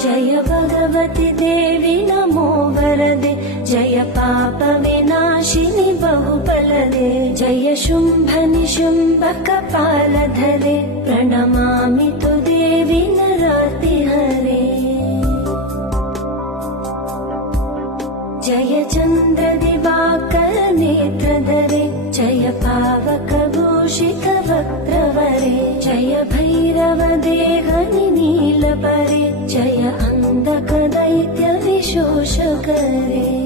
जय भगवति देवी नमो वरदे, जय पाप विनाशिनि बहुबलदे, जय शुम्भ निशुम्भ कपालधरे, प्रणमामि तु देवी नरातिहरे। जय चन्द्र दिवाकर नेत्रधरे, जय पावक भूषित वक्त्रवरे, जय भैरव देहनि नीलपरे, जय अन्धक दैत्य विशोषकरे।